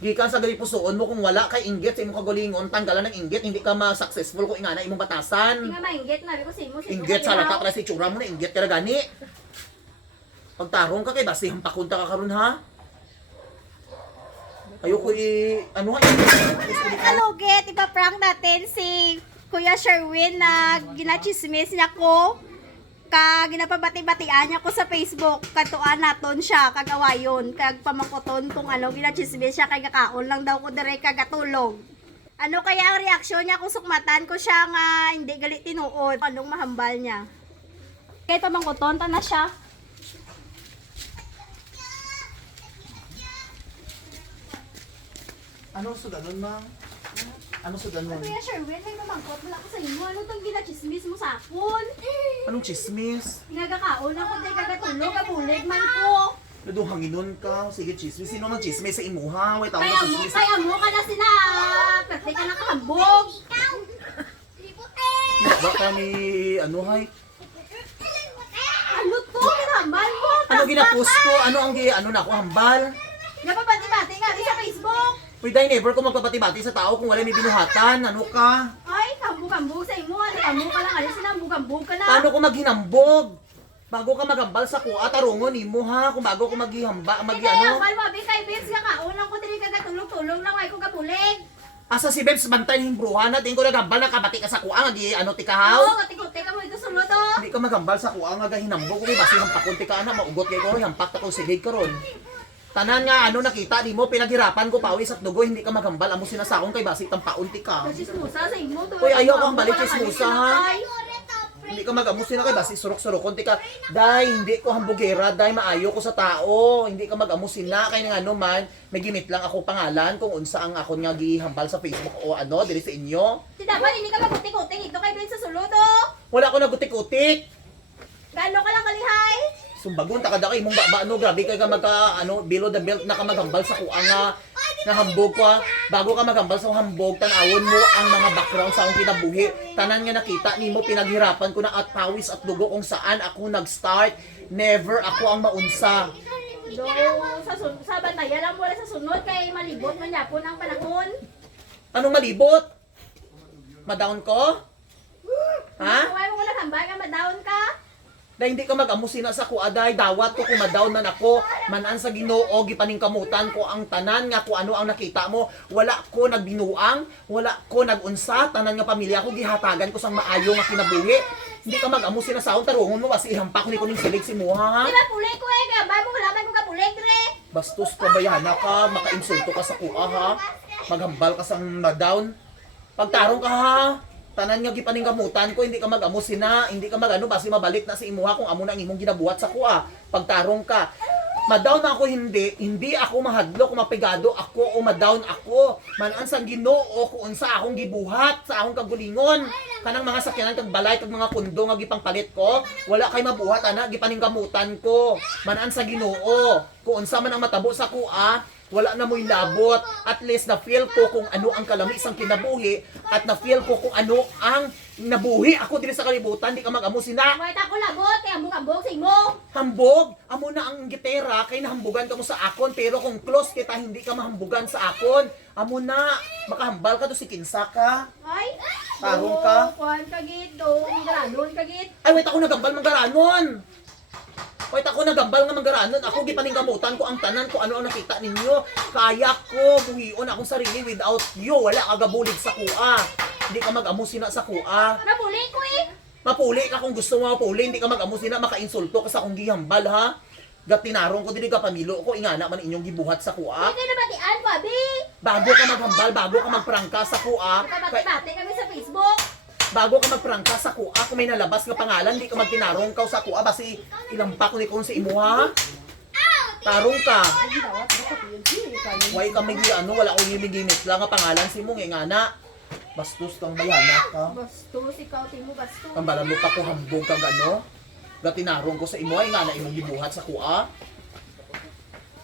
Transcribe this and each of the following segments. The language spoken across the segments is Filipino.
Gikan sa gali pusoon mo kung wala kay inggit sa imong kagalingon, tanggalan ng inggit, hindi ka ma-successful kung ingana imong batasan. Hindi nga mainggit na, ko sa imo. Inggit sa lata para si tsura mo na inggit ka na gani. Pagtarong ka kay basi hampakon ka karon ha. Ayoko i ano ha? Hello, get. Ipa-prank natin si Kuya Sherwin na ginachismis niya ko. Ka ginapabati-batian niya ko sa Facebook. Katuan naton siya, kagawayon. Kag pamakoton kung ano, ginachismis siya. Kay kakaon lang daw ko dire kagatulog. Ano kaya ang reaksyon niya kung sukmatan ko siya nga hindi galit tinuod? Anong mahambal niya? Kay pamangkoton, ta na siya. Ano sa ganun, ma'am? Ano sa ganun? Kuya Sherwin, may mamangkot. Wala ko sa imo. Ano tong ginachismis mo sa akon? Anong chismis? Nagkakaon ako dahil kagatulog, kabulig man ko. Nadong hanginon ka. Sige, chismis. Sino mang chismis sa imuha? Wait, tawag Kaya na mo, chismis. kaya mo ka na sina. Pati ka nakahambog. Ba kami, ano hay? Ano to? Kinahambal mo. Ano ginapost ko? Ano ang gi, ano na ako, hambal? Napapati-bati nga rin sa Facebook. Uy, dahil never ko magpapati-bati sa tao kung wala may binuhatan. Ano ka? Ay, hambog-hambog sa imo. Ano ka ka lang. Ano sinambog-hambog ka na. Paano ko maghinambog? Bago ka magambal sa kuha, tarungon mo ha. Kung bago ko maghihamba, mag Kaya ano. hambal mo, abi kay Vince nga kaunang ko dili kagatulog-tulog lang ay ko kabulig. Asa si Bebs bantay ng bruhan na tingin ko nagambal nakabati ka sa kuha, nga ano tikahaw. Oo, katikote ka mo ito sulod oh. Hindi ka magambal sa kuha nga gahinambog ko basi hampakon ti ka na maugot kay ko hampak ta ko sigig karon. Tanan nga ano nakita di mo pinaghirapan ko pawis at dugo hindi ka magambal amo sinasakong kay basi tampaon ti ka. Kasi smusa sa imo. to. Uy, ayaw kang balik Wala kay ka smusa, din ha? Hindi ka mag-amo sina kay basi surok-surokon ti ka. Dai hindi ko hambugera, dai maayo ko sa tao. Hindi ka mag-amo sina kay nga ano man may gimit lang ako pangalan kung unsa ang akon nga gihambal sa Facebook o ano diri sa inyo. Di dapat hindi ka magutik-uting ito kay Vince sa sulod oh. Wala ko nagutik-utik. Gano ka lang kalihay? Sumbagon ta kada kay imong ba ano grabe kay ka magka ano below the belt na ka maghambal sa kuha nga na hambog ko ah. bago ka maghambal sa hambog tanawon mo ang mga background sa akong kinabuhi. Tanan nga nakita nimo pinaghirapan ko na at pawis at dugo kung saan ako nag-start. Never ako ang maunsa. Do, sa, sun- sa bantayan lang mula sa sunod kay malibot man yapon ang panahon. anong malibot? Madown ko? Ha? Kung mo na hambay ka, madown ka. Na hindi ka mag-amusin na sa kuaday dawat ko kung madown man ako. Manan sa Ginoo gipaningkamutan ko ang tanan nga kung ano ang nakita mo. Wala ko nagbinuang wala ko nagunsa tanan nga pamilya ko gihatagan ko sang maayo nga kinabuhi. Hindi ka mag-amusin na saon tarungon mo basi ihampak ni kuning silig si muha ha? Di ba pulik ko eh, gabay mo wala man ko kapulik re. bastos ka bayana ka? Makainsulto ka sa kuha ha? Maghambal ka sang madown pagtarong ka ha tanan nga gipaningkamutan ko hindi ka mag-amusin na hindi ka magano basi mabalik na sa imuha kung amo na ang imong ginabuhat sa kuha pagtarong ka Madown ako hindi, hindi ako mahadlo kung mapigado ako o madown ako. Manan sang Ginoo kung unsa akong gibuhat sa akong kagulingon. Kanang mga sakyanan kag balay kag mga kundo nga gipangpalit ko, wala kay mabuhat ana gipaningkamutan ko. Manan sa Ginoo kung unsa man ang matabo sa kuha, wala na mo'y labot. At least na feel ko kung ano ang kalami sang kinabuhi at na feel ko kung ano ang nabuhi ako diri sa kalibutan, di ka mag-amo sina. Wait ako labot, kaya ambog-ambog sa imo. Hambog, amo na ang gitera kay nahambugan ka mo sa akon pero kung close kita hindi ka mahambugan sa akon. Amo na, makahambal ka to si kinsa ka. Ay, Tarong ka? Kuhan ka gid, do, granon ka gid. Ay wait ako nagambal manggaranon. Wait ako nagambal nga manggaranon. Ako gipaninggamutan ko ang tanan ko ano ang nakita ninyo. Kaya ko buhion akong sarili without you. Wala ka gabulig sa kuha. Hindi ka mag-amo sina sa kuha. Napuli ko eh. Mapuli ka kung gusto mo mapuli, hindi ka mag-amo sina makainsulto ka sa akong gihambal ha. Gatinarong ko dili ka pamilo ko ingana man inyong gibuhat sa kuha. Hindi na batian ko, abi. Bago ka maghambal, bago ka magprangka sa kuha, Nakabati-bati kami sa. Bago ka magprangka sa kuha, kung may nalabas nga pangalan, di ka magtinarong ka sa kuha, basi ilampak ni kung sa imuha. Tarong ka. Why ka may ano, wala ko gimigimit lang nga pangalan si mo, ingana. Bastos kang bayana ka. Bastos, ikaw, timo bastos. Kambalan mo pa ko hambog kang ano. Gatinarong ko sa imo, ingana imong gibuhat sa kuha.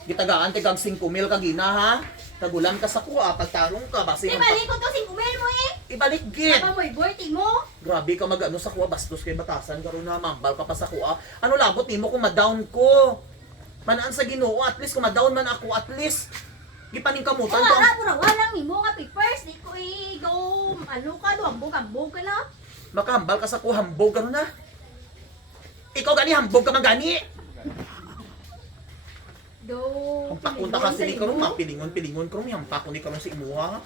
Gitagaan kag 5 mil kagina ha. Tagulan ka sa kuha, pagtarong ka, basi Di balik ko to si Kumel mo eh. ibalik git. Apa mo, boy, timo. Grabe ka mag-ano sa kuha, bastos kay batasan karon na mambal ka pa sa kuha. Ano labot nimo kung ma-down ko? Manaan sa Ginoo, at least kung ma-down man ako, at least Gipaning kamutan ko. Wala, mura, walang imo nga papers. Di ko i-go, ano ka, hambog-hambog ka na. Makahambal ka sa ko, hambog ka na. Ikaw gani, hambog ka man gani. Do, Hampak kunta ka sini karon, mapilingon-pilingon karon, hampak ko ni karon sa imuha.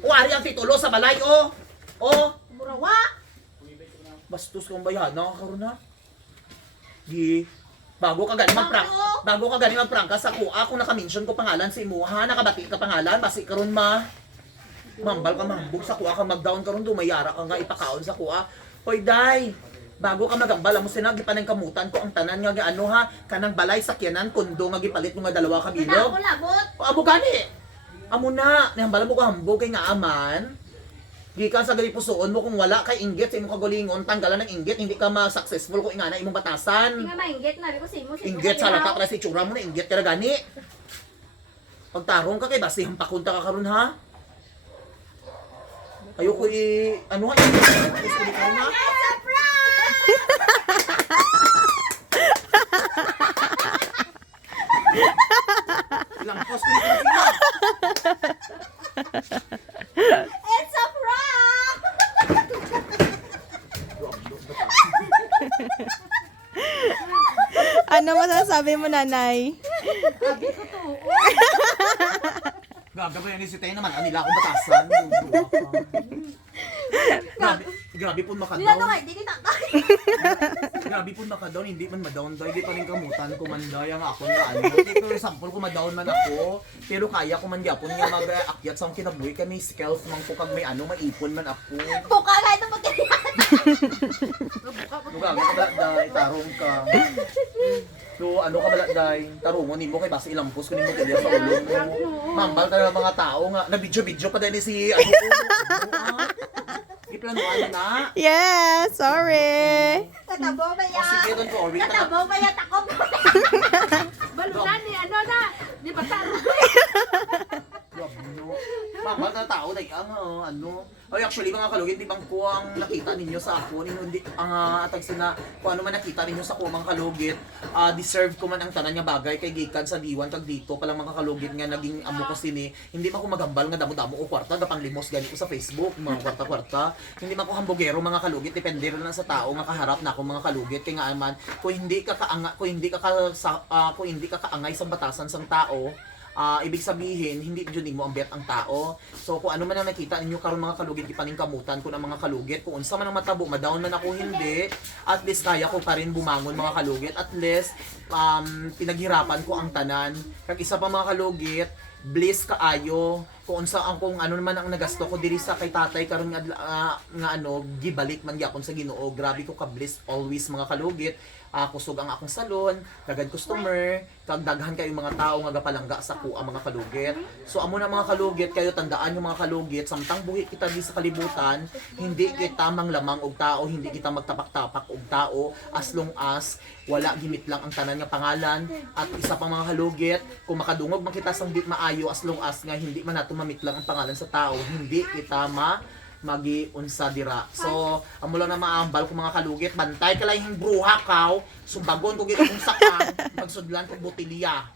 O ari ang titulo sa balay o. O, Mura, wa. bastos kang bayan na karon na. Gi Bago ka gani magprank, bago ka gani magprank sa kuha kung naka-mention ko pangalan sa imuha, nakabati ka pangalan, basi karon ma. Mambal ka mahambog sa kuha ka mag-down karon dumayara ka nga ipakaon sa kuha. Hoy day, bago ka magambal mo sinagi pa ng kamutan ko ang tanan nga ano ha, kanang balay sakyanan kundo nga gipalit mo nga dalawa ka Kada bilog. ako labot. O amo gani. Amo na, nihambal mo ko hambog kay nga aman. Gikan sa gali pusoon mo kung wala kay inggit sa imong kagalingon, tanggalan ng inggit, hindi ka ma-successful kung ingana imong batasan. Nga mainggit na, ko sa imo. sa Inggit sa kalihaw. latak na si tsura mo na inggit ka na gani. Pagtarong ka kay basi hampakunta ka karon ha. Ayoko i ano ha? Gusto ni karon ha? It's a prank! Ilang post ko ni sila. It's a prank! Ano masasabi mo, nanay? Sabi ko to. Gagabayan ni si Tay naman, anila akong batasan. Grabe, grabe po makadown. kay, di ni tatay. Grabe po makadown, hindi man madown daw, hindi pa rin kamutan ko man daw, yung ako nga ano. Hindi ko example ko madown man ako, pero kaya ko man yapon nga mag-aakyat sa akong kinabuhi kami skills man ko kag may ano, maipon man ako. Buka nga ito pati. Lugar ka bala day, tarong ka. So, ano ka bala day, tarungon nimo kay basta ilampos ko nimo kaya sa ulo mo. Mambal ng mga tao nga, na video-video pa din ni si ano ko. Iplanuan na. Yeah, sorry. Katabo ba O sige, yan? don't worry. Katabo ba yan? Takot mo. Balunan ni ano na, di ba taro? Ano? Mama na tao na ang uh, ano. Ay actually mga kalugin, di bang ko ang nakita ninyo sa ako ninyo hindi ang uh, atag sina kung ano man nakita ninyo sa ko mga kalugit, ah, deserve ko man ang tanan nga bagay kay gikan sa diwan kag dito palang mga kalugit nga naging amo ko sini. Hindi man ko magambal nga damo-damo o kwarta gapang limos gani ko sa Facebook mga kwarta-kwarta. Hindi man ko hambogero mga kalugit depende lang sa tao nga kaharap na ako mga kalugit kay nga man kung hindi ka kaanga kung hindi ka, ka sa, ah, kung hindi ka kaangay sa batasan sang tao Ah, ibig sabihin, hindi dyan mo bet ang tao. So, kung ano man ang nakita ninyo karon mga kalugit, ipaning kamutan ko ng mga kalugit. Kung unsa man ang matabo, madown man ako hindi, at least kaya ko pa rin bumangon mga kalugit. At least, um, pinaghirapan ko ang tanan. Kag isa pa mga kalugit, bliss kaayo kung unsa ang kung ano naman ang nagasto ko diri sa kay tatay karon nga ah, nga ano gibalik man gyapon sa Ginoo. Grabe ko ka bliss always mga kalugit. Ah, kusog ang akong salon, kagad customer, kag daghan kayo mga tao nga gapalangga sa kuha mga kalugit. So amo na mga kalugit, kayo tandaan yung mga kalugit, samtang buhi kita di sa kalibutan, hindi kita manglamang og tao, hindi kita magtapak-tapak og tao. As long as wala gimit lang ang tanan nga pangalan at isa pa mga kalugit, kung makadungog man kita sang di maayo as long as nga hindi man nato mamit lang ang pangalan sa tao, hindi kita ma magi unsa dira. So, amo lang na maambal ko mga kalugit, bantay ka lang yung bruha kaw, sumbagon ko gid akong sakang, pagsudlan ko botilya.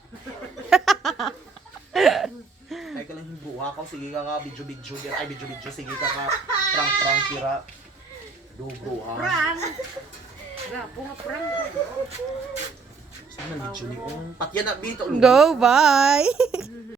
Ay ka lang yung bruha kaw, sige ka ka video video dira, ay video video sige ka ka prank prank dira. Do bruha. Prank. Grapo nga prank. Saan na video ni Ong? Patyan na bito. Go, bye.